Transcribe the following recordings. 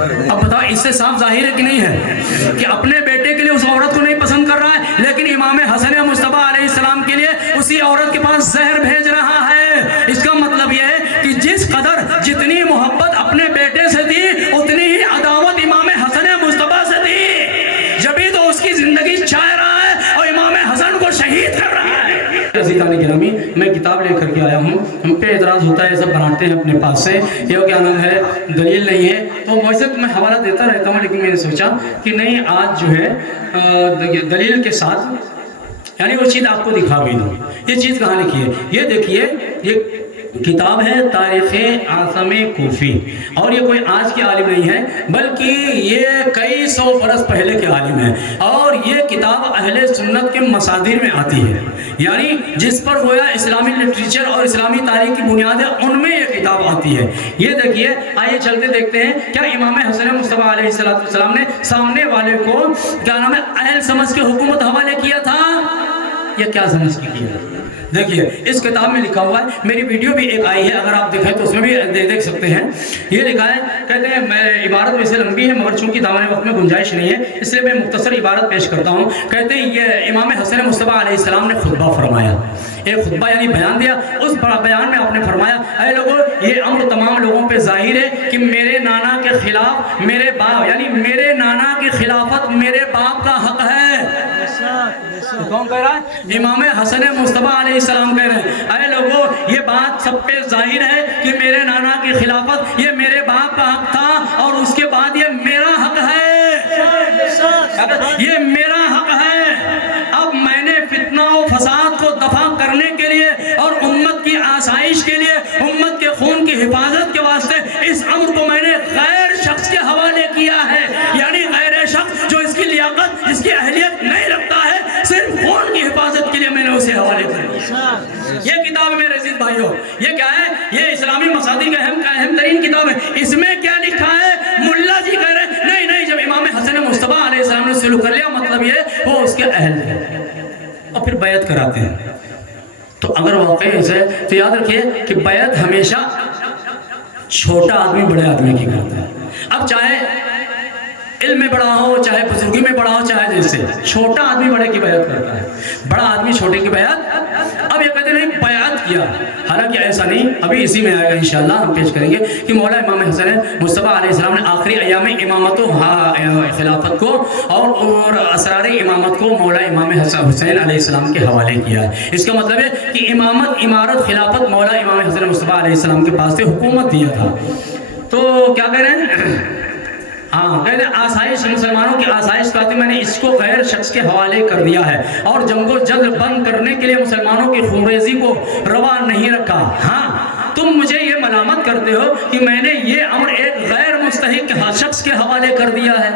اب بتاؤ اس سے صاف ظاہر ہے کہ نہیں ہے کہ اپنے بیٹے کے لیے اس عورت کو نہیں پسند کر رہا ہے، لیکن امام حسن مصطفیٰ علیہ السلام کے لیے اسی عورت کے پاس زہر بھیج رہا ہے۔ اس کا مطلب یہ ہے کہ جس قدر جتنی محبت اپنے بیٹے سے دی اتنی ہی عداوت امام حسن مصطفیٰ سے دی، جبھی تو اس کی زندگی چاہ رہا ہے اور امام حسن کو شہید کر رہا ہے۔ عزیزان گرامی، میں کتاب لے کر کے آیا ہوں، ہم پہ اعتراض ہوتا ہے، سب بناتے ہیں اپنے پاس سے، یہ کیا نام ہے دلیل نہیں ہے، تو ویسے تو میں حوالہ دیتا رہتا ہوں، لیکن میں نے سوچا کہ نہیں آج جو ہے دلیل کے ساتھ یعنی وہ چیز آپ کو دکھا بھی دوں۔ یہ چیز کہاں لکھی ہے؟ یہ دیکھیے، یہ کتاب ہے تاریخ اعظم کوفی، اور یہ کوئی آج کے عالم نہیں ہے بلکہ یہ کئی سو برس پہلے کے عالم ہے، اور یہ کتاب اہل سنت کے مصادر میں آتی ہے، یعنی جس پر گویا اسلامی لٹریچر اور اسلامی تاریخ کی بنیاد ہے ان میں یہ کتاب آتی ہے۔ یہ دیکھیے، آئیے چلتے دیکھتے ہیں کیا امام حسن مصطفیٰ علیہ السلام نے سامنے والے کو کیا نام ہے اہل سمجھ کے حکومت حوالے کیا تھا یا کیا سمجھ کے کیا؟ دیکھیے اس کتاب میں لکھا ہوا ہے، میری ویڈیو بھی ایک آئی ہے، اگر آپ دیکھیں تو اس میں بھی دیکھ سکتے ہیں۔ یہ لکھا ہے، کہتے ہیں میں عبارت ویسے لمبی ہے مگر چونکہ دامن وقت میں گنجائش نہیں ہے اس لیے میں مختصر عبارت پیش کرتا ہوں۔ کہتے ہیں یہ امام حسن مصطفیٰ علیہ السلام نے خطبہ فرمایا، ایک خطبہ یعنی بیان دیا، اس بیان میں آپ نے فرمایا اے لوگوں یہ امر تمام لوگوں پہ ظاہر ہے کہ میرے نانا کے خلاف میرے باپ یعنی میرے نانا کی خلافت میرے باپ کا حق ہے۔ کون کہہ رہا ہے؟ امام حسن مصطفیٰ علیہ السلام کہہ رہے ہیں اے لوگوں یہ بات سب پہ ظاہر ہے کہ میرے نانا کی خلافت یہ میرے باپ کا حق تھا اور اس کے بعد یہ میرا حق ہے، یہ میرا حق ہے۔ اب میں نے فتنہ و فساد کو دفع کرنے کے لیے اور امت کی آسائش کے لیے، امت کے خون کی حفاظت کے واسطے اس امر کو میں نے غیر شخص کے حوالے کیا ہے، یعنی غیر شخص جو اس کی لیاقت اس کی اہلیت نہیں رکھتا ہے، صرف خون کی حفاظت کے لیے میں نے اسے حوالے کر دیا۔ یہ کتاب میرے عزیز بھائیوں یہ کیا ہے؟ یہ اسلامی مصادر کا اہم ترین کتاب ہے۔ اس میں کیا لکھا ہے؟ ملا جی کہہ رہے ہیں نہیں جب امام حسن مصطفیٰ علیہ السلام نے سلوک کر لیا مطلب یہ وہ اس کے اہل ہے، اور پھر بیعت کراتے ہیں۔ تو اگر واقعی سے تو یاد رکھیے کہ بیعت ہمیشہ چھوٹا آدمی بڑے آدمی کی کرتا ہے۔ اب چاہے علم میں بڑا ہو، چاہے بزرگی میں بڑا ہو، چاہے جیسے چھوٹا آدمی بڑے کی بیعت کرتا ہے، بڑا آدمی چھوٹے کی بیعت۔ اب یہ کہتے ہیں بیعت کیا، حالانکہ ایسا نہیں، ابھی اسی میں آئے گا انشاءاللہ ہم پیش کریں گے کہ مولا امام حسن مصطفیٰ علیہ السلام نے آخری ایام امامت و خلافت کو اور اسرار امامت کو مولا امام حسین علیہ السلام کے حوالے کیا ہے۔ اس کا مطلب ہے کہ امامت، امارت، خلافت مولا امام حسن مصطفیٰ علیہ السلام کے پاس سے حکومت دیا تھا۔ تو کیا کہہ رہے ہیں؟ کہتے ہیں آسائش، مسلمانوں کی آسائش کا میں نے اس کو غیر شخص کے حوالے کر دیا ہے اور جنگ و جدل بند کرنے کے لیے مسلمانوں کی خونریزی کو روا نہیں رکھا۔ ہاں تم مجھے یہ ملامت کرتے ہو کہ میں نے یہ امر ایک غیر مستحق شخص کے حوالے کر دیا ہے،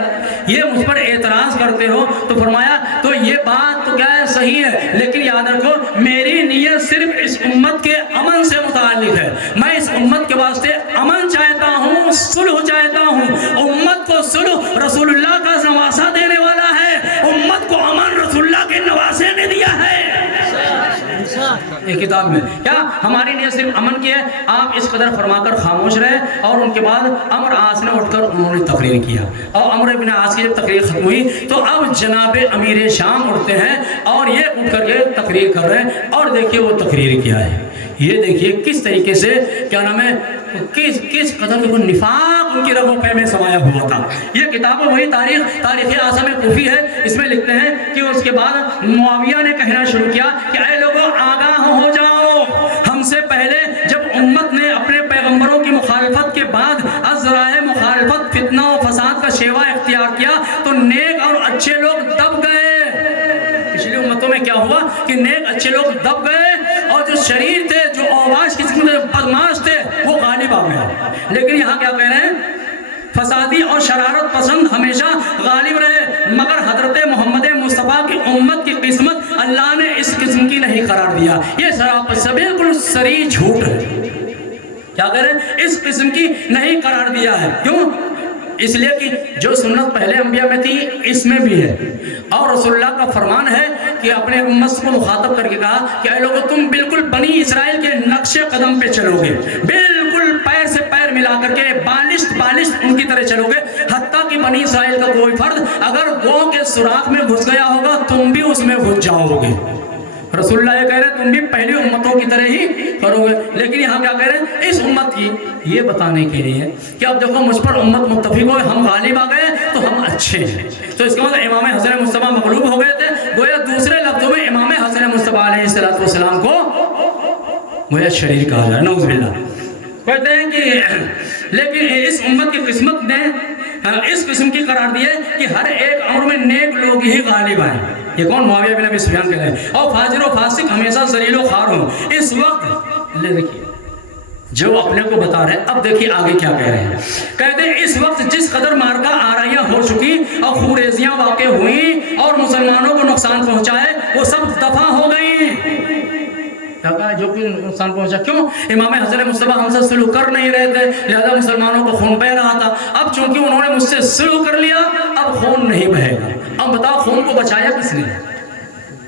یہ مجھ پر اعتراض کرتے ہو، تو فرمایا تو یہ بات تو کیا ہے صحیح ہے، لیکن یاد رکھو میری نیت صرف اس امت کے امن سے متعلق ہے، میں اس امت کے واسطے امن چاہتا ہوں، صلح چاہتا ہوں۔ امت کو صلح رسول اللہ کا نواسہ دینے والا ہے، امت کو امن رسول اللہ کے نواسے نے دیا ہے۔ یہ کتاب میں کیا ہماری نیت صرف امن کی ہے؟ آپ اس قدر فرما کر خاموش رہے، اور ان کے بعد عمرو عاص نے اٹھ کر انہوں نے تقریر کیا، اور عمرو بن عاص کی جب تقریر ختم ہوئی تو اب جناب امیر شام اٹھتے ہیں اور یہ اٹھ کر کے تقریر کر رہے ہیں، اور دیکھیے وہ تقریر کیا ہے، یہ دیکھیے کس طریقے سے کیا نام ہے کس قدر کے نفاق ان کی رگوں پہ میں سمایا ہوا تھا۔ یہ کتاب وہی تاریخ اعظم کوفی ہے، اس میں لکھتے ہیں کہ اس کے بعد معاویہ نے کہنا شروع کیا کہ اے لوگوں آگاہ ہو جاؤ، ہم سے پہلے جب امت نے اپنے پیغمبروں کی مخالفت کے بعد ازرائے مخالفت فتنہ و فساد کا شیوا اختیار کیا تو نیک اور اچھے لوگ دب گئے۔ پچھلی امتوں میں کیا ہوا کہ نیک اچھے لوگ دب گئے، اور جو شریر تھے، جو اوباش قسم کے بدماش تھے، وہ غالب آ گئے۔ لیکن یہاں کیا کہہ رہے ہیں؟ فسادی اور شرارت پسند ہمیشہ غالب رہے، مگر حضرت محمد مصطفیٰ کی امت کی قسمت اللہ نے اس قسم کی نہیں قرار دیا۔ یہ بالکل صریح جھوٹ ہے۔ کیا کہہ رہے ہیں؟ اس قسم کی نہیں قرار دیا ہے۔ کیوں؟ اس لیے کہ جو سنت پہلے انبیاء میں تھی اس میں بھی ہے، اور رسول اللہ کا فرمان ہے کہ اپنے امت کو مخاطب کر کے کہا کہ اے لوگوں تم بالکل بنی اسرائیل کے نقش قدم پہ چلو گے، بالکل پیر سے پیر ملا کر کے بالشت ان کی طرح چلو گے، حتیٰ کہ بنی اسرائیل کا کوئی فرد اگر گو کے سوراخ میں گھس گیا ہوگا تم بھی اس میں گھس جاؤ گے۔ رسول اللہ یہ کہہ رہے ہیں تم بھی پہلی امتوں کی طرح ہی کرو گے، لیکن یہاں کیا کہہ رہے ہیں اس امت کی یہ بتانے کے لیے کہ اب دیکھو مجھ پر امت متفق ہو، ہم غالب آ گئے تو ہم اچھے ہیں۔ تو اس کا مطلب امام حسن مصطفیٰ مغلوب ہو گئے تھے، گویا دوسرے لفظوں میں امام حسن مصطفیٰ علیہ السلام کو گویا شریر کہا جائے، نعوذ باللہ۔ کہتے ہیں کہ لیکن اس امت کی قسمت نے اس قسم کی قرار دی ہے کہ ہر ایک امر میں نیک لوگ ہی غالب آئیں۔ یہ کون؟ معاویہ بن ابی سفیان کہتے ہیں، اور فاجر و فاسق ہمیشہ ذلیل و خوار ہوں۔ اس وقت لے دیکھیے جو اپنے کو بتا رہے ہیں، اب دیکھیے آگے کیا کہہ رہے ہیں۔ کہتے ہیں اس وقت جس قدر مارکہ آرائیاں ہو چکی اور خوریزیاں واقع ہوئیں اور مسلمانوں کو نقصان پہنچا ہے وہ سب دفع ہو گئیں۔ کیا کہا؟ جو کہ نقصان پہنچا، کیوں؟ امام حسن مصطفیٰ ہم سے صلح کر نہیں رہے تھے، لہذا مسلمانوں کو خون بہہ رہا تھا۔ اب چونکہ انہوں نے مجھ سے صلح کر لیا اب خون نہیں بہے گا۔ اب بتاؤ خون کو بچایا کس نے؟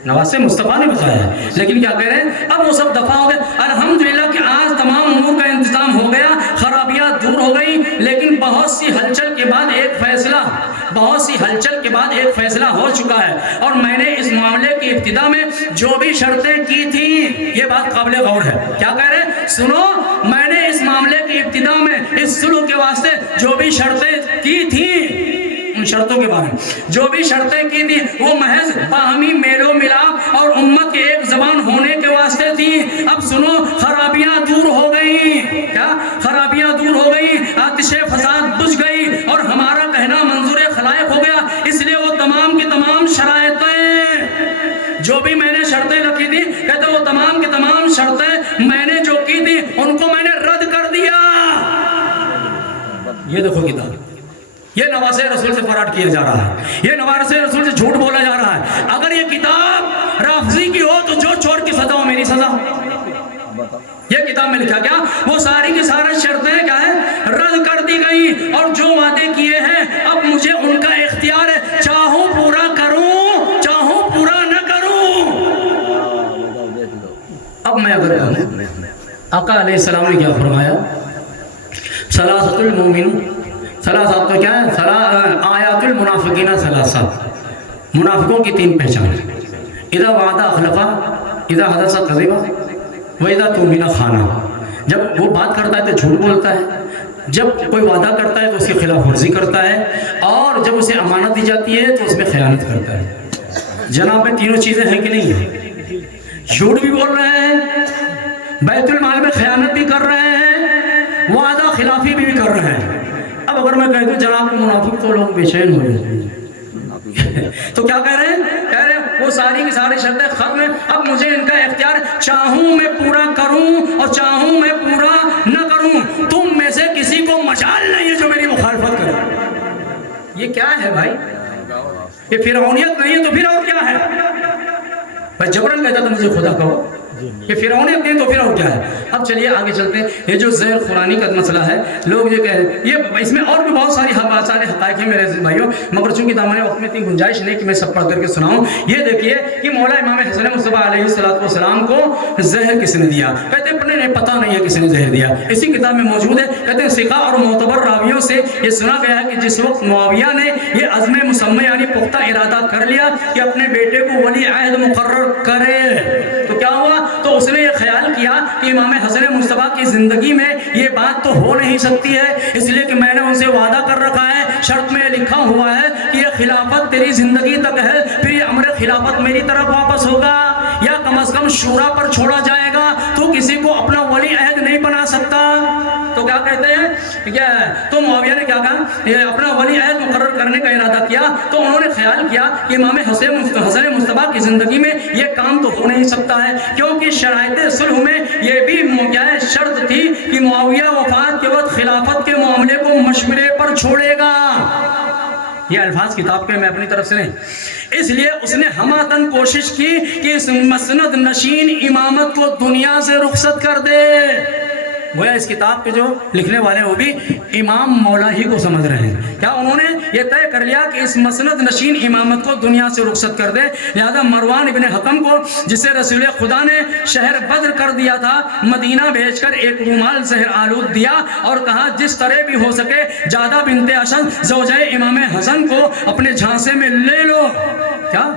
نواز مصطفیٰ نے بتایا، لیکن کیا کہہ رہے ہیں اب وہ سب دفع ہو گئے۔ الحمدللہ کہ آج تمام امور کا انتظام ہو گیا، خرابیاں دور ہو گئی، لیکن بہت سی ہلچل کے بعد ایک فیصلہ ہو چکا ہے، اور میں نے اس معاملے کی ابتدا میں جو بھی شرطیں کی تھیں، یہ بات قابل غور ہے۔ کیا کہہ رہے ہیں؟ سنو، میں نے اس معاملے کی ابتدا میں اس صلح کے واسطے جو بھی شرطیں کی تھیں، ان شرطوں کے بارے میں جو بھی شرطیں کی تھی وہ محض باہمی میل و ملاپ اور امت کے ایک زبان ہونے کے واسطے تھی۔ اب سنو، خرابیاں دور ہو گئیں۔ کیا خرابیاں دور ہو گئیں؟ آتش فساد بجھ گئی اور ہمارا کہنا منظور خلائق ہو گیا۔ اس لیے وہ تمام کی تمام شرائطیں جو بھی میں نے شرطیں رکھی تھی، کہتے وہ تمام کی تمام شرطیں میں نے جو کی تھی ان کو میں نے رد کر دیا۔ یہ دیکھو کتاب، یہ نواز رسول سے فراڈ کیا جا رہا ہے، یہ نواز رسول سے جھوٹ بولا جا رہا ہے۔ اگر یہ کتاب رافضی کی ہو تو جو چور کی سزا ہو میری سزا ہو۔ یہ کتاب میں لکھا گیا وہ ساری کی ساری شرطیں کیا ہے؟ رد کر دی گئی، اور جو وعدے کیے ہیں اب مجھے ان کا اختیار ہے، چاہوں پورا کروں چاہوں پورا نہ کروں۔ اب میں اگر آقا علیہ السلام نے کیا فرمایا؟ ثلاثۃ المؤمن، ثلاثات تو کیا ہے؟ آیات المنافقین ثلاثہ، منافقوں کی تین پہچان: اذا وعدہ اخلفا، اذا حدث کذبا، وَإِذَا تُؤْمِنَ خَانَ۔ جب وہ بات کرتا ہے تو جھوٹ بولتا ہے، جب کوئی وعدہ کرتا ہے تو اس کی خلاف ورزی کرتا ہے، اور جب اسے امانت دی جاتی ہے تو اس میں خیانت کرتا ہے۔ جناب میں تینوں چیزیں ہیں کہ نہیں ہیں؟ جھوٹ بھی بول رہے ہیں، بیت المال میں خیانت بھی کر رہے ہیں، وعدہ خلافی بھی کر رہے ہیں۔ اب اگر میں کہہ دوں جناب منافق تو لوگ بے چین ہو جائیں تو کیا کہہ رہے ہیں؟ کہہ رہے ہیں وہ ساری کی ساری شرطیں ختم ہیں، اب مجھے ان کا اختیار، چاہوں میں پورا کروں اور چاہوں میں پورا نہ کروں۔ تم میں سے کسی کو مجال نہیں ہے جو میری مخالفت کرے۔ یہ کیا ہے بھائی؟ یہ فرعونیت نہیں ہے تو پھر اور کیا ہے؟ بھائی جبرن کہتا تھا مجھے خدا کہو، یہ فرعونیت نہیں تو پھر اور کیا ہے؟ اب چلیے آگے چلتے ہیں۔ یہ جو زہر خورانی کا مسئلہ ہے، لوگ یہ کہہ رہے ہیں، یہ اس میں اور بھی بہت سارے حقائق ہیں میرے بھائیوں، مگر چونکہ دامن وقت میں اتنی گنجائش نہیں کہ میں سب پڑھ کر کے سناؤں۔ یہ دیکھیے کہ مولا امام حسن مصطفیٰ علیہ السلام کو زہر کس نے دیا؟ کہتے ہیں اپنے پتہ نہیں ہے کس نے زہر دیا، اسی کتاب میں موجود ہے۔ کہتے ہیں ثقہ اور معتبر راویوں سے یہ سنا گیا ہے کہ جس وقت معاویہ نے یہ عزم مسمع یعنی پختہ ارادہ کر لیا کہ اپنے بیٹے کو ولی عہد مقرر کرے، تو کیا ہوا؟ تو اس نے یہ خیال کیا کہ امام حسن مصطفیٰ کی زندگی میں یہ بات تو ہو نہیں سکتی ہے، اس لیے کہ میں نے ان سے وعدہ کر رکھا ہے، شرط میں لکھا ہوا ہے کہ یہ خلافت تیری زندگی تک ہے، پھر یہ امر خلافت میری طرف واپس ہوگا، یا کم از کم شورا پر چھوڑا جائے گا، تو کسی کو اپنا ولی عہد نہیں بنا سکتا۔ تو کیا کہتے ہیں کیا؟ تو معاویہ نے کیا کہا؟ یہ اپنا ولی عہد مقرر کرنے کا ارادہ کیا، تو انہوں نے خیال کیا کہ امام حسن مصطفیٰ کی زندگی میں یہ کام تو ہو نہیں سکتا ہے، کیونکہ شرائط صلح میں یہ بھی شرط تھی کہ معاویہ وفات کے وقت خلافت کے معاملے کو مشورے پر چھوڑے گا۔ یہ الفاظ کتاب کے میں اپنی طرف سے نہیں، اس لیے اس نے ہماتن کوشش کی کہ اس مسند نشین امامت کو دنیا سے رخصت کر دے۔ گویا اس کتاب کے جو لکھنے والے ہیں وہ بھی امام مولا ہی کو سمجھ رہے ہیں. کیا انہوں نے یہ طے کر لیا کہ اس مسند نشین امامت کو دنیا سے رخصت کر دے. لہذا مروان ابن حکم کو جسے رسول خدا نے شہر بدر کر دیا تھا مدینہ بھیج کر ایک رومال زہر آلود دیا اور کہا جس طرح بھی ہو سکے جادہ بنت اشد زوجہ امام حسن کو اپنے جھانسے میں لے لو. کیا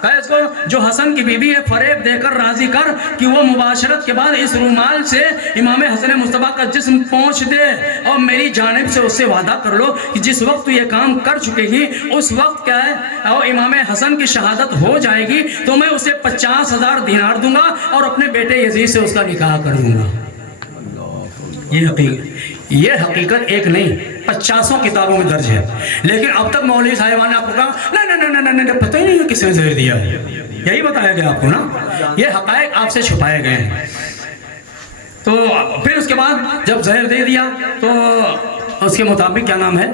کہا اس کو جو حسن کی بیوی ہے فریب دے کر راضی کر کہ وہ مباشرت کے بعد اس رومال سے امام حسن مصطفیٰ کا جسم پہنچ دے اور میری جانب سے اس سے وعدہ کر لو کہ جس وقت تو یہ کام کر چکے گی اس وقت کیا ہے اور امام حسن کی شہادت ہو جائے گی تو میں اسے 50,000 دینار دوں گا اور اپنے بیٹے یزید سے اس کا نکاح کر دوں گا. یہ حقیقت ایک نہیں 50 کتابوں میں درج ہے. لیکن اب تک مولوی صاحبان نے آپ کو کہا نہیں پتہ ہی نہیں کس نے زہر دیا. یہی بتایا گیا آپ کو نا, یہ حقائق آپ سے چھپائے گئے ہیں. تو پھر اس کے بعد جب زہر دے دیا تو اس کے مطابق کیا نام ہے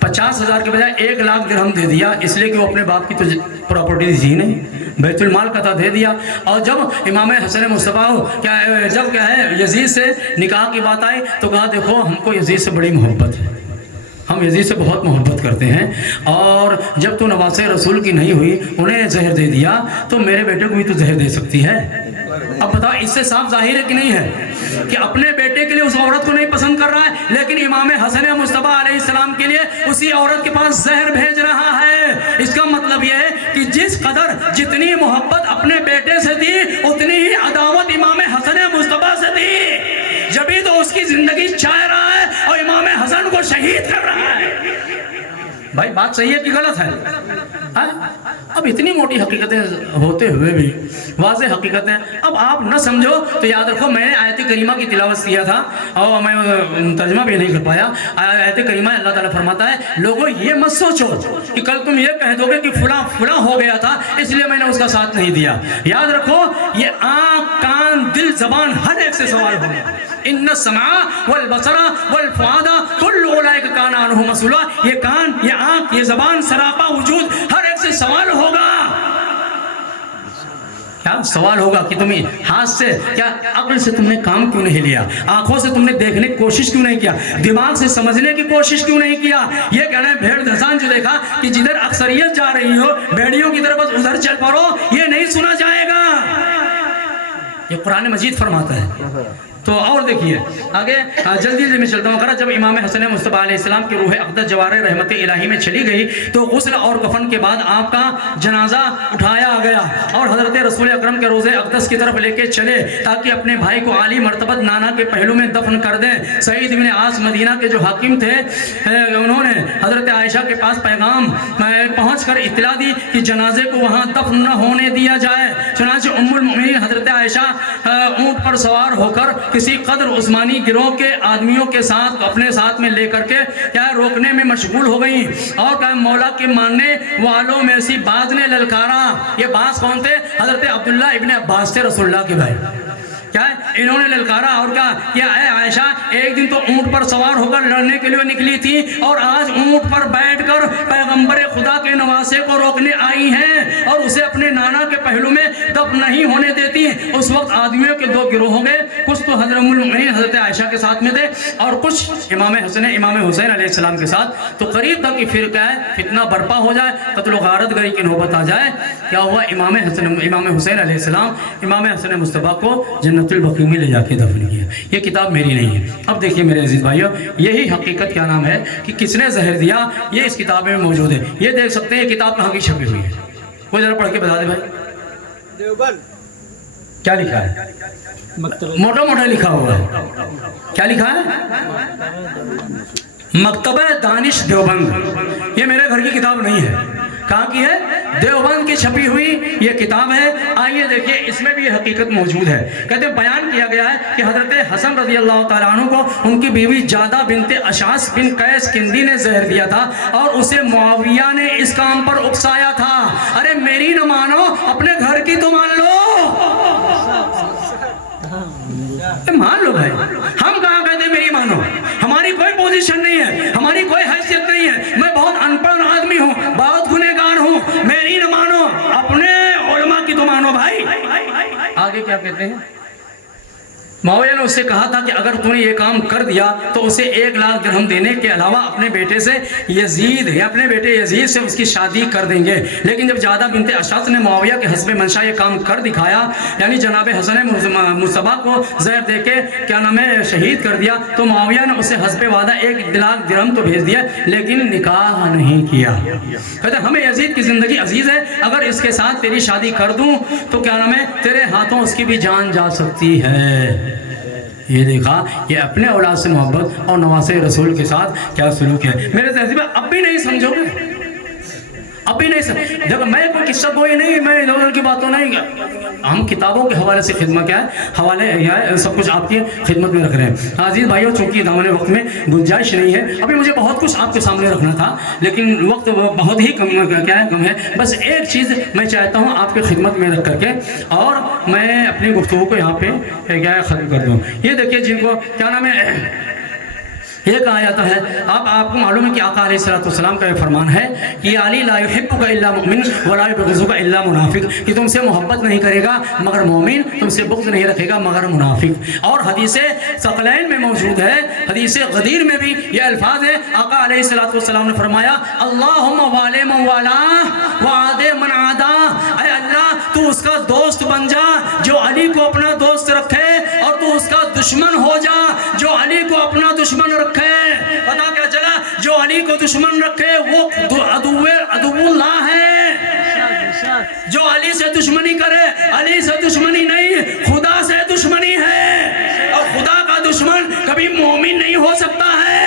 50,000 کے بجائے 1 لاکھ درہم دے دیا, اس لیے کہ وہ اپنے باپ کی تو پراپرٹی تھی نہیں, بیت المال کا تھا, دے دیا. اور جب امام حسن مصطفیٰ جب کیا ہے یزید سے نکاح کی بات آئی تو کہا دیکھو ہم کو یزید سے بڑی محبت ہے, ہم یزید سے بہت محبت کرتے ہیں, اور جب تو نواسے رسول کی نہیں ہوئی انہیں زہر دے دیا تو میرے بیٹے کو بھی تو زہر دے سکتی ہے. اب بتاؤ اس سے صاف ظاہر ہے کہ نہیں ہے کہ اپنے بیٹے کے لیے اس عورت کو نہیں پسند کر رہا ہے, لیکن امام حسن مصطفیٰ علیہ السلام کے لیے اسی عورت کے پاس زہر بھیج رہا ہے. اس کا مطلب یہ ہے کہ جس قدر جتنی محبت اپنے بیٹے سے دی اتنی ہی عداوت امام حسن مصطفیٰ سے دی, جبھی تو اس کی زندگی چاہ رہا ہے اور امام حسن کو شہید کر رہا ہے. بھائی بات صحیح ہے کہ غلط ہے؟ اب اتنی موٹی حقیقتیں ہوتے ہوئے بھی واضح حقیقتیں اب آپ نہ سمجھو تو یاد رکھو میں نے آیت کریمہ کی تلاوت کیا تھا اور میں ترجمہ بھی نہیں کر پایا. آیت کریمہ اللہ تعالیٰ فرماتا ہے لوگوں یہ مت سوچو کہ کل تم یہ کہہ دو گے کہ فلاں ہو گیا تھا اس لیے میں نے اس کا ساتھ نہیں دیا. یاد رکھو یہ آنکھ کان دل زبان ہر ایک سے سوال ہوگا. ان السمع والبصر والفؤاد كل اولئک کان عنہ مسئولا. یہ کان, یہ آنکھ, یہ زبان, سراپا وجود ہر ایک سے سوال ہوگا. کیا سوال ہوگا کہ تم ہاتھ سے کیا عقل سے تم نے کام کیوں نہیں لیا, آنکھوں سے تم نے دیکھنے کی کوشش کیوں نہیں کیا, دماغ سے سمجھنے کی کوشش کیوں نہیں کیا. یہ کہنا ہے بھیڑ دھسان جو دیکھا کہ جدھر اکثریت جا رہی ہو بھیڑیوں کی طرف ادھر چل پڑو, یہ نہیں سنا جائے گا. یہ قرآن مجید فرماتا ہے. تو اور دیکھیے آگے جلدی میں چلتا ہوں. جب امام حسن مصطفیٰ علیہ السلام کی روح اقدس جوار رحمت الہی میں چلی گئی تو غسل اور کفن کے بعد آپ کا جنازہ اٹھایا گیا اور حضرت رسول اکرم کے روضہ اقدس کی طرف لے کے چلے تاکہ اپنے بھائی کو عالی مرتبت نانا کے پہلو میں دفن کر دیں. سعید بن عاص مدینہ کے جو حاکم تھے انہوں نے حضرت عائشہ کے پاس پیغام پہنچ کر اطلاع دی کہ جنازے کو وہاں دفن نہ ہونے دیا جائے. چنانچہ ام المؤمنین حضرت عائشہ اونٹ پر سوار ہو کر کسی قدر عثمانی گروہ کے آدمیوں کے ساتھ اپنے ساتھ میں لے کر کے کیا روکنے میں مشغول ہو گئی اور کیا مولا کے ماننے والوں میں سی باز نے للکارا. یہ باز کون تھے؟ حضرت عبداللہ ابن عباس تھے رسول اللہ کے بھائی. کیا ہے انہوں نے للکارا اور کیا اے عائشہ ایک دن تو اونٹ پر سوار ہو کر لڑنے کے لیے نکلی تھی اور آج اونٹ پر بیٹھ کر پیغمبر خدا کے نواسے کو روکنے آئی ہیں اور اسے اپنے نانا کے پہلو میں دفن نہیں ہونے دیتی. اس وقت آدمیوں کے 2 گروہ ہو گئے, کچھ تو حضرت عائشہ کے ساتھ میں تھے اور کچھ امام حسین علیہ السلام کے ساتھ. تو قریب تک پھر کیا ہے فتنہ برپا ہو جائے, قتل و غارت گری کی نوبت آ جائے. کیا ہوا امام حسین علیہ السلام امام حسن مصطفیٰ کو جنت البقیع میں لے جا کے دفن کیا. یہ کتاب میری نہیں ہے. اب دیکھیے میرے عزیز بھائیو یہی حقیقت کیا نام ہے کہ کس نے زہر دیا یہ اس کتاب میں موجود ہے. یہ دیکھ سکتے ہیں یہ کتاب کہاں کی چھپی ہوئی ہے, کوئی ذرا پڑھ کے بتا دے بھائی. دیوبند کیا لکھا ہے؟ موٹا موٹا لکھا ہوا ہے. کیا لکھا ہے؟ مکتبہ دانش دیوبند. یہ میرے گھر کی کتاب نہیں ہے. کہاں کی ہے؟ دیوبند کی چھپی ہوئی یہ کتاب ہے. آئیے دیکھیے اس میں بھی یہ حقیقت موجود ہے. کہتے ہیں بیان کیا گیا ہے کہ حضرت حسن رضی اللہ تعالیٰ عنہ کو ان کی بیوی جادہ بنت اشعث بن قیس کندی نے زہر دیا تھا اور اسے معاویہ نے اس کام پر اکسایا تھا. ارے میری نہ مانو اپنے گھر کی تو مان لو. مان لو بھائی, ہم کہاں کہتے ہیں میری مانو. ہماری کوئی پوزیشن نہیں ہے, ہماری کوئی حیثیت نہیں ہے. میں بہت ان پڑھ آدمی ہوں, بہت گنہگار ہوں. میری نہ مانو اپنے علماء کی تو مانو بھائی. آگے کیا کہتے ہیں معاویہ نے اس سے کہا تھا کہ اگر تو نے یہ کام کر دیا تو اسے 1 لاکھ درہم دینے کے علاوہ اپنے بیٹے سے یزید یا اپنے بیٹے یزید سے اس کی شادی کر دیں گے. لیکن جب جادہ بنت اشعث نے معاویہ کے حسب منشا یہ کام کر دکھایا، یعنی جناب حسن مصطفیٰ کو زہر دے کے کیا نام ہے شہید کر دیا، تو معاویہ نے اسے حسب وعدہ 1 لاکھ درہم تو بھیج دیا لیکن نکاح نہیں کیا. کہتے ہیں ہمیں یزید کی زندگی عزیز ہے، اگر اس کے ساتھ تیری شادی کر دوں تو کیا نام ہے تیرے ہاتھوں اس کی بھی جان جا سکتی ہے. یہ دیکھا یہ اپنے اولاد سے محبت اور نواسے رسول کے ساتھ کیا سلوک ہے. میرے تہذیب اب بھی نہیں سمجھو گے، اب بھی نہیں سمجھو. جب میں کوئی قصہ کوئی نہیں، میں ادھر کی باتوں نہیں، ہم کتابوں کے حوالے سے خدمت کیا ہے، حوالے ہے سب کچھ آپ کی خدمت میں رکھ رہے ہیں. عزیز بھائیو، چونکہ دامن وقت میں گنجائش نہیں ہے، ابھی مجھے بہت کچھ آپ کے سامنے رکھنا تھا لیکن وقت بہت ہی کم ہے. بس ایک چیز میں چاہتا ہوں آپ کی خدمت میں رکھ کر کے اور میں اپنی گفتگو کو یہاں پہ کیا ہے ختم کر دوں. یہ دیکھیے جن کو کیا نام ہے یہ کہا جاتا ہے، آپ کو معلوم ہے کہ آقا علیہ السلام کا یہ فرمان ہے کہ علی لا یحبک الا مؤمن ولا یبغضک الا منافق، کہ تم سے محبت نہیں کرے گا مگر مومن، تم سے بغض نہیں رکھے گا مگر منافق. اور حدیث ثقلین میں موجود ہے، حدیث غدیر میں بھی یہ الفاظ ہے. آقا علیہ السلام نے فرمایا اللہم والی من والاہ وعادی من عاداہ، اے اللہ تو اس کا دوست بن جا جو علی کو اپنا دوست رکھے اور تو اس کا دشمن ہو جا جو علی کو اپنا دشمن رکھے. پتا کیا چلا، جو علی کو دشمن رکھے وہ عدو اللہ ہے. جو علی سے دشمنی کرے، علی سے دشمنی نہیں خدا سے دشمنی ہے، اور خدا کا دشمن کبھی مومن نہیں ہو سکتا ہے.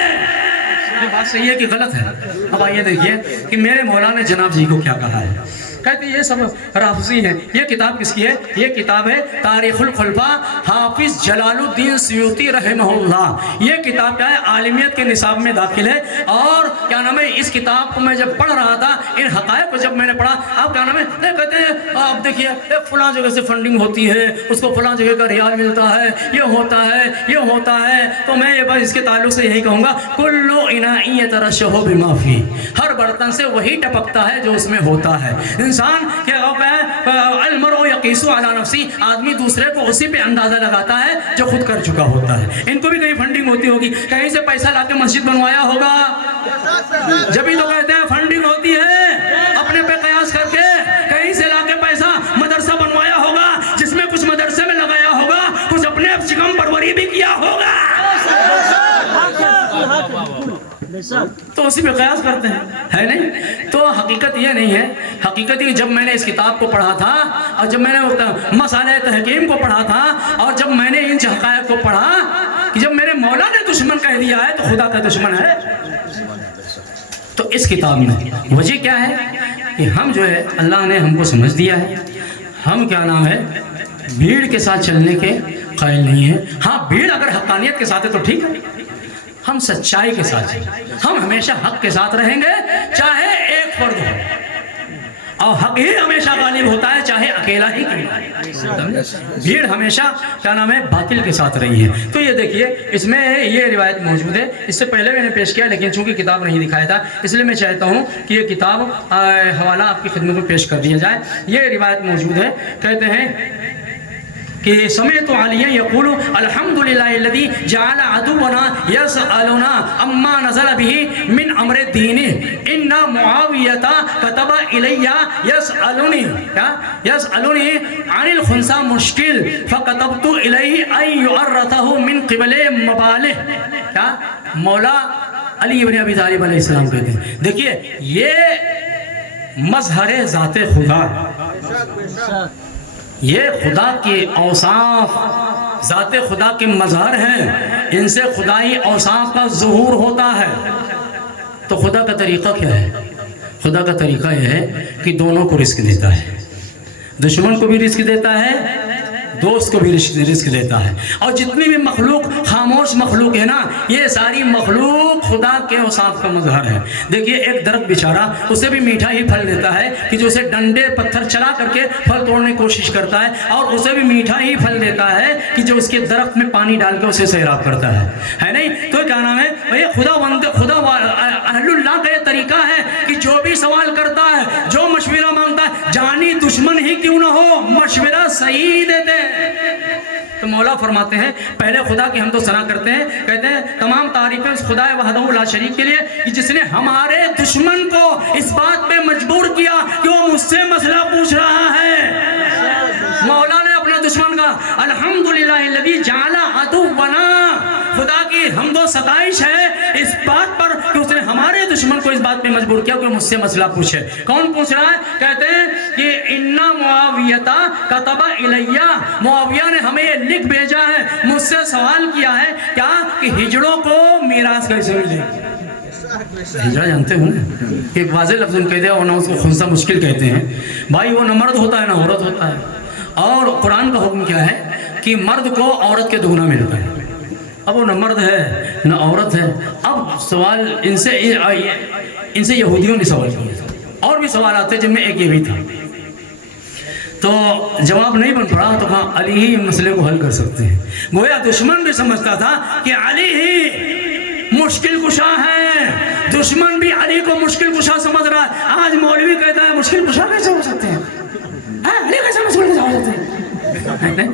یہ بات صحیح ہے کہ غلط ہے؟ اب آئیے دیکھیے کہ میرے مولا نے جناب جی کو کیا کہا ہے. کہتے ہیں یہ سب رافضی ہیں. یہ کتاب کس کی ہے؟ یہ کتاب ہے تاریخ الخلفاء، حافظ جلال الدین سیوطی رحمہ اللہ. یہ کتاب کیا ہے عالمیت کے نصاب میں داخل ہے. اور کیا نام ہے اس کتاب کو میں جب پڑھ رہا تھا، ان حقائق کو جب میں نے پڑھا، آپ کیا نام ہے کہتے ہیں آپ دیکھیے فلاں جگہ سے فنڈنگ ہوتی ہے، اس کو فلاں جگہ کا ریال ملتا ہے، یہ ہوتا ہے یہ ہوتا ہے. تو میں یہ بات اس کے تعلق سے یہی کہوں گا کل اناء یترشح بما فیہ، ہر برتن سے وہی ٹپکتا ہے جو اس میں ہوتا ہے. انسان کیا المرء یقیس علی نفسی، آدمی دوسرے کو اسی پہ اندازہ لگاتا ہے جو خود کر چکا ہوتا ہے. ان کو بھی کہیں فنڈنگ ہوتی ہوگی، کہیں سے پیسہ لا کے مسجد بنوایا ہوگا، جبھی تو کہتے ہیں فنڈنگ ہوتی ہے. اپنے پہ قیاس کر کے کہیں سے لا کے پیسہ مدرسہ بنوایا ہوگا، جس میں کچھ مدرسے میں لگایا ہوگا، کچھ اپنے شکم پروری بھی کیا ہوگا، تو اسی پہ قیاس کرتے ہیں، ہے نہیں؟ تو حقیقت یہ نہیں ہے. حقیقت یہ جب میں نے اس کتاب کو پڑھا تھا اور جب میں نے مسائل تحکیم کو پڑھا تھا اور جب میں نے ان حقائق کو پڑھا کہ جب میرے مولا نے دشمن کہہ دیا ہے تو خدا کا دشمن ہے. تو اس کتاب میں وجہ کیا ہے کہ ہم جو ہے اللہ نے ہم کو سمجھ دیا ہے، ہم کیا نام ہے بھیڑ کے ساتھ چلنے کے قائل نہیں ہیں. ہاں بھیڑ اگر حقانیت کے ساتھ ہے تو ٹھیک ہے، ہم سچائی کے ساتھ ہیں، ہم ہمیشہ حق کے ساتھ رہیں گے چاہے ایک فرد ہو، اور حق ہی ہمیشہ غالب ہوتا ہے چاہے اکیلا ہی کیوں. بھیڑ ہمیشہ کیا نام ہے باطل کے ساتھ رہی ہے. تو یہ دیکھیے اس میں یہ روایت موجود ہے، اس سے پہلے میں نے پیش کیا لیکن چونکہ کتاب نہیں دکھایا تھا اس لیے میں چاہتا ہوں کہ یہ کتاب حوالہ آپ کی خدمت میں پیش کر دیا جائے. یہ روایت موجود ہے، کہتے ہیں کہ سمعت علیہ یقول الحمدللہ الذی جعل عدونا یسألنا اما نزل به من امر الدین ان معاویہ کتب الی یسألنی عن الخنثی مشکل فکتبت الیہ ان یعرته من قبل مبالغ. مولا علی بن ابی طالب علیہ السلام کہتے ہیں دیکھیے یہ مظہر ذات خدا، یہ خدا کے اوصاف ذات خدا کے مظہر ہیں، ان سے خدائی اوصاف کا ظہور ہوتا ہے. تو خدا کا طریقہ کیا ہے؟ خدا کا طریقہ یہ ہے کہ دونوں کو رزق دیتا ہے، دشمن کو بھی رزق دیتا ہے، دوست کو بھی رزق دیتا ہے. اور جتنی بھی مخلوق خاموش مخلوق ہے نا، یہ ساری مخلوق خدا کے اوصاف کا مظہر ہے. دیکھیے ایک درخت بیچارہ اسے بھی میٹھا ہی پھل دیتا ہے کہ جو اسے ڈنڈے پتھر چلا کر کے پھل توڑنے کی کوشش کرتا ہے، اور اسے بھی میٹھا ہی پھل دیتا ہے کہ جو اس کے درخت میں پانی ڈال کے اسے سیراب کرتا ہے نہیں؟ تو کیا نام ہے یہ خدا اہل اللہ کا یہ طریقہ ہے کہ جو بھی سوال کرتا ہے، جو مشورہ مانگتا ہے، جانی دشمن ہی کیوں نہ ہو مشورہ صحیح دیتے. تو مولا فرماتے ہیں پہلے خدا کی حمد و ثنا کرتے ہیں، کہتے ہیں تمام تعریفیں اس خدا وحدہ لا شریک کے لیے کہ جس نے ہمارے دشمن کو اس بات پہ مجبور کیا کہ وہ مجھ سے مسئلہ پوچھ رہا ہے۔ مولا نے اپنا دشمن کا الحمدللہ الذی جعل عدونا، خدا کی حمد و ستائش ہے اس بات پر کہ اس نے ہمارے دشمن کو اس بات پہ مجبور کیا کہ مجھ سے مسئلہ پوچھے۔ کون پوچھ رہا ہے؟ کہتے ہیں کہ ان معاویہ کتب الیہ، معاویہ نے ہمیں یہ لکھ بھیجا ہے، مجھ سے سوال کیا ہے کیا کہ ہجڑوں کو میراث کیسے ملے۔ ہجڑا جانتے ہو نا، ایک واضح لفظ ان کہتے ہیں اور نہ اس کو خنثی مشکل کہتے ہیں۔ بھائی وہ نہ مرد ہوتا ہے نہ عورت ہوتا ہے، اور قرآن کا حکم کیا ہے کہ مرد کو عورت کے دگنا ملتا ہے۔ اب وہ نہ مرد ہے نہ عورت ہے۔ اب سوال ان سے یہودیوں نے سوال کیا، اور بھی سوالات تھے جن میں ایک یہ بھی تھا، تو جواب نہیں بن پڑا تو کہا علی ہی مسئلے کو حل کر سکتے ہیں۔ گویا دشمن بھی سمجھتا تھا کہ علی ہی مشکل کشا ہے، دشمن بھی علی کو مشکل کشا سمجھ رہا ہے۔ آج مولوی کہتا ہے مشکل کشا کیسے ہو سکتے ہیں، علی کیسے مشکل کشا ہو سکتے ہیں؟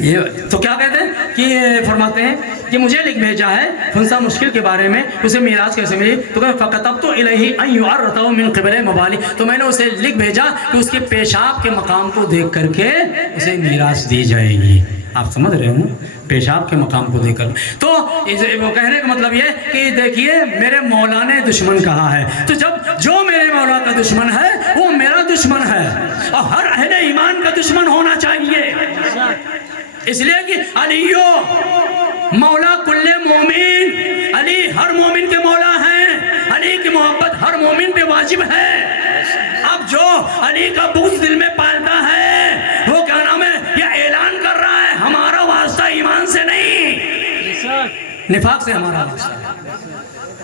یہ تو کیا کہتے ہیں کہ فرماتے ہیں کہ مجھے لکھ بھیجا ہے خنثی مشکل کے بارے میں، اسے میراث کیسے ملی، تو کہ فَكَتَبْتُ إِلَيْهِ أَن يُعَرَّتَهُ مِن قِبَلِ مَوَالِي، تو میں نے اسے لکھ بھیجا کہ اس کے پیشاب کے مقام کو دیکھ کر کے اسے میراث دی جائے گی۔ آپ سمجھ رہے ہو، پیشاب کے مقام کو دیکھ کر۔ تو وہ کہنے کا مطلب یہ کہ دیکھیے میرے مولا نے دشمن کہا ہے، تو جب جو میرے مولا کا دشمن ہے وہ میرا دشمن ہے، اور ہر اہل ایمان کا دشمن ہونا چاہیے، اس لیے کہ علیو مولا کل مومن، علی ہر مومن کے مولا ہیں، علی کی محبت ہر مومن پہ واجب ہے۔ اب جو علی کا بغض دل میں پالتا ہے وہ کیا نام ہے، یہ اعلان کر رہا ہے ہمارا واسطہ ایمان سے نہیں، نفاق سے ہمارا واسطہ۔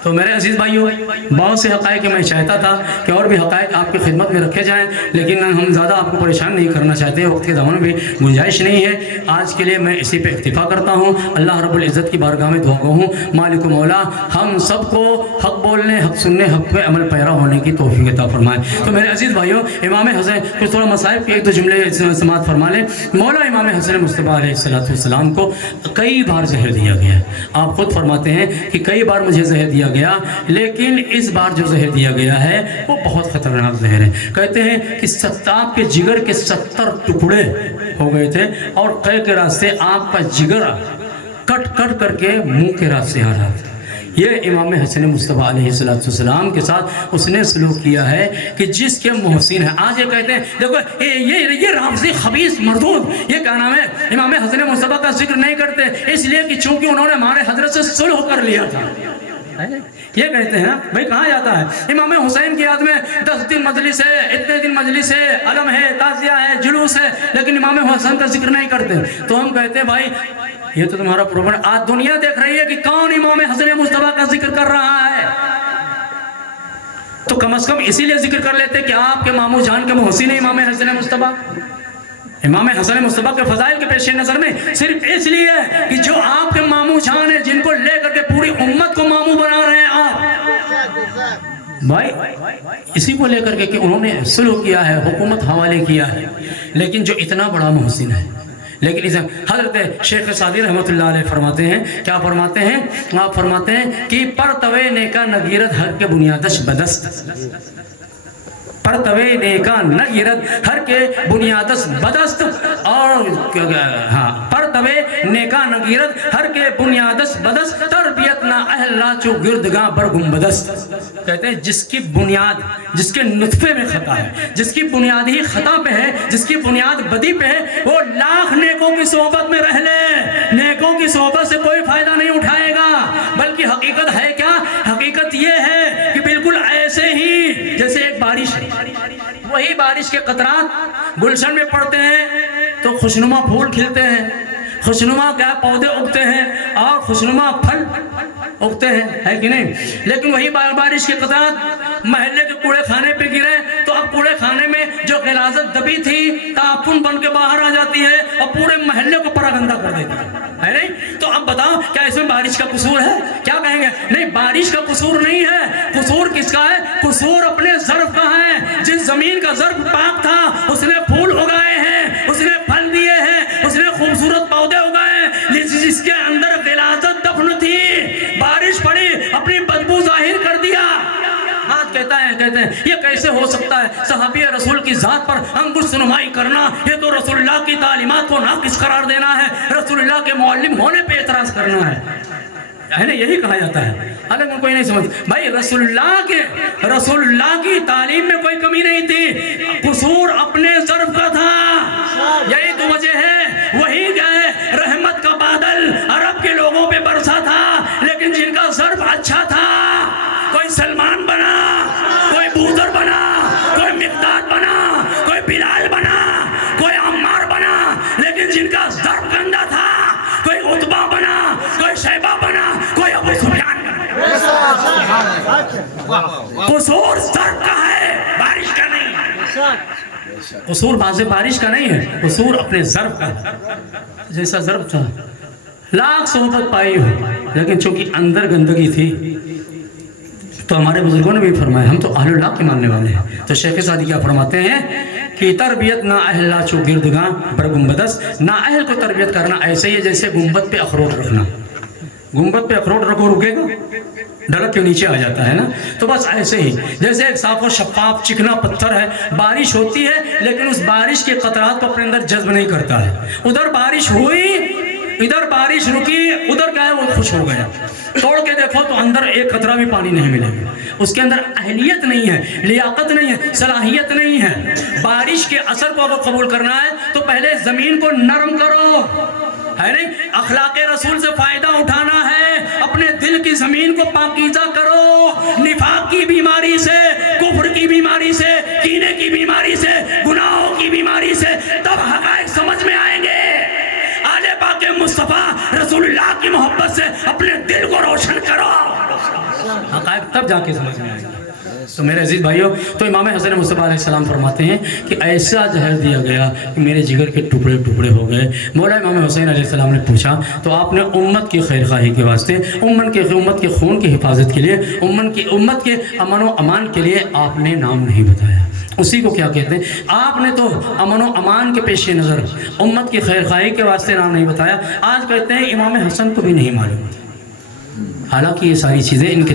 تو میرے عزیز بھائیوں، بہت سے حقائق میں چاہتا تھا کہ اور بھی حقائق آپ کی خدمت میں رکھے جائیں، لیکن ہم زیادہ آپ کو پریشان نہیں کرنا چاہتے، وقت کے دامن میں بھی گنجائش نہیں ہے۔ آج کے لیے میں اسی پہ اکتفا کرتا ہوں۔ اللہ رب العزت کی بارگاہ میں دعا گو ہوں، مالک و مولا ہم سب کو حق بولنے، حق سننے، حق پہ عمل پیرا ہونے کی توفیق عطا فرمائے۔ تو میرے عزیز بھائیوں، امام حسین کچھ تھوڑا مصائب کے ایک دو جملے سماعت فرما لیں۔ مولا امام حسن مصطفیٰ علیہ السلام کو کئی بار زہر دیا گیا، آپ خود فرماتے ہیں کہ کئی بار مجھے زہر دیا گیا، لیکن اس بار جو زہر دیا گیا ہے وہ بہت خطرناک زہر ہے۔ کہتے ہیں کہ آپ کے جگر کے 70 ٹکڑے ہو گئے تھے، اور قے کے راستے آپ کا جگر کٹ کٹ کر کے منہ کے راستے آ رہا تھا۔ یہ امام حسن مصطفیٰ علیہ السلام کے ساتھ اس نے سلوک کیا ہے کہ جس کے محسن ہے۔ آج یہ کہتے ہیں دیکھو یہ رافضی خبیث مردود، یہ کیا نام ہے، امام حسن مصطفیٰ کا ذکر نہیں کرتے، اس لیے کہ چونکہ انہوں نے ہمارے حضرت سے صلح کر لیا تھا۔ یہ کہتے ہیں بھائی کہاں جاتا ہے امام حسین کی یاد میں 10 دن مجلس ہے، اتنے دن مجلس ہے، علم ہے، تعزیہ ہے، جلوس ہے، لیکن امام حسین کا ذکر نہیں کرتے۔ تو ہم کہتے ہیں بھائی یہ تو تمہارا پروگرام، آج دنیا دیکھ رہی ہے کہ کون امام حسن مصطفیٰ کا ذکر کر رہا ہے، تو کم از کم اسی لیے ذکر کر لیتے کہ آپ کے ماموں جان کے محسن ہیں امام حسن مصطفیٰ۔ امام حسن مصطفیٰ کے فضائل کے پیش نظر میں صرف اس لیے کہ جو آپ کے ماموں جان ہیں، جن کو لے کر کے پوری امت کو ماموں بنا رہے ہیں آپ، بھائی اسی کو لے کر کے کہ انہوں نے صلح کیا ہے، حکومت حوالے کیا ہے، لیکن جو اتنا بڑا محسن ہے، لیکن حضرت شیخ سعدی رحمۃ اللہ علیہ فرماتے ہیں، کیا فرماتے ہیں، آپ فرماتے ہیں کہ پرتوے نیکا نگیرت ہر کے بنیادش بدست، پرتوے نیکا نگیرت ہر کے بنیادس بدست، اور پرتوے نیکا نگیرت ہر کے بنیادس بدست، تربیت نہ اہل راچو گردگاں بر گنبدست۔ کہتے ہیں جس کی بنیاد، جس کے نطفے میں خطا ہے، جس کی بنیاد ہی خطا پہ ہے، جس کی بنیاد بدی پہ ہے، وہ لاکھ نیکوں کی صحبت میں رہ لے، نیکوں کی صحبت سے کوئی فائدہ نہیں اٹھائے گا۔ بلکہ حقیقت ہے کیا، حقیقت یہ ہے کہ بالکل ایسے ہی جیسے ایک بارش ہے، وہی بارش کے قطرات گلشن میں پڑتے ہیں تو خوشنما پھول کھلتے ہیں، خوشنما کیا پودے اگتے ہیں اور خوشنما پھل اگتے ہیں، ہے کہ نہیں؟ لیکن وہی بارش کے قطرات محلے کے کوڑے خانے پہ گرے تو اب کوڑے خانے میں جو غلاظت دبی تھی تعفن بن کے باہر آ جاتی ہے اور پورے محلے کو پراگندہ کر دیتی ہے نہیں؟ تو اب بتاؤ کیا اس میں بارش کا قصور ہے؟ کیا کہیں گے؟ نہیں، بارش کا قصور نہیں ہے، قصور کس کا ہے؟ قصور اپنے ظرف کا ہے۔ جس زمین کا ظرف پاک تھا اس نے پھول اگائے ہیں، اس نے پھل دیے ہیں، اس نے خوبصورت کہتے ہیں یہ کیسے ہو سکتا ہے صحابی رسول کی ذات پر انگشت نمائی کرنا، یہ تو رسول اللہ کی تعلیمات کو ناقص قرار دینا ہے، رسول اللہ کے معلم ہونے پہ اعتراض کرنا ہے نا، یہی کہا جاتا ہے۔ حالانکہ کوئی نہیں سمجھ بھائی رسول اللہ کی تعلیم میں کوئی کمی نہیں تھی، قصور اپنے ظرف کا تھا، یہی تو وجہ ہے۔ وہی گئے رحمت کا بادل عرب کے لوگوں پہ برسا تھا، لیکن جن کا ظرف اچھا تھا، کوئی سلمان بنا، کوئی بوذر بنا، کوئی مقداد بنا، کوئی بلال بنا، کوئی عمار بنا، لیکن جن کا ظرف گندا تھا، کوئی عتبہ بنا، کوئی شیبہ بنا، کوئی ابو سفیان بنا۔ قصور ظرف کا ہے، بارش کا نہیں۔ قصور باز بارش کا نہیں ہے، قصور اپنے ظرف کا ہے۔ جیسا ظرف تھا لاکھ صحبت پائی ہو، لیکن چونکہ اندر گندگی تھی، تو ہمارے بزرگوں نے بھی فرمایا ہم تو اہل اللہ کے ماننے والے ہیں۔ تو شیخ سعدی کیا فرماتے ہیں کہ تربیت نا اہل چو گردگاں بر گنبدس، نا اہل کو تربیت کرنا ایسے ہی ہے جیسے گنبد پہ اخروٹ رکھنا۔ گنبد پہ اخروٹ رکھو رکے گا، ڈھلک کے نیچے آ جاتا ہے نا، تو بس ایسے ہی جیسے ایک صاف و شفاف چکنا پتھر ہے، بارش ہوتی ہے لیکن اس بارش کے قطرات کو اپنے اندر جذب نہیں کرتا ہے۔ ادھر بارش ہوئی، ادھر بارش رکی، ادھر کیا ہے وہ خوش ہو گیا، توڑ کے دیکھو تو اندر ایک قطرہ بھی پانی نہیں ملے گا، اس کے اندر اہلیت نہیں ہے، لیاقت نہیں ہے، صلاحیت نہیں ہے۔ بارش کے اثر کو اگر قبول کرنا ہے تو پہلے زمین کو نرم کرو، ہے نہیں؟ اخلاق رسول سے فائدہ اٹھانا ہے، اپنے دل کی زمین کو پاکیزہ کرو، نفاق کی بیماری سے، کفر کی بیماری سے، کینے کی بیماری سے، گناہوں کی بیماری سے، تب حقائق سمجھ میں آئیں گے۔ آل پاک مصطفیٰ رسول اللہ کی محبت سے اپنے دل کو روشن کرو، حقائق تب جا کے سمجھ میں آئیں گے۔ تو میرے عزیز بھائیوں، تو امام حسن مصطفیٰ علیہ السلام فرماتے ہیں کہ ایسا زہر دیا گیا کہ میرے جگر کے ٹکڑے ٹکڑے ہو گئے۔ مولا امام حسین علیہ السلام نے پوچھا تو آپ نے امت کی خیر خواہی کے واسطے، امت کے خون کی حفاظت کے لیے، امت کے امن و امان کے لیے آپ نے نام نہیں بتایا۔ اسی کو کیا کہتے ہیں، آپ نے تو امن و امان کے پیش نظر امت کی خیر خواہی کے واسطے نام نہیں بتایا۔ آج کہتے ہیں امام حسن کو بھی نہیں معلوم، حالانکہ یہ ساری چیزیں ان کے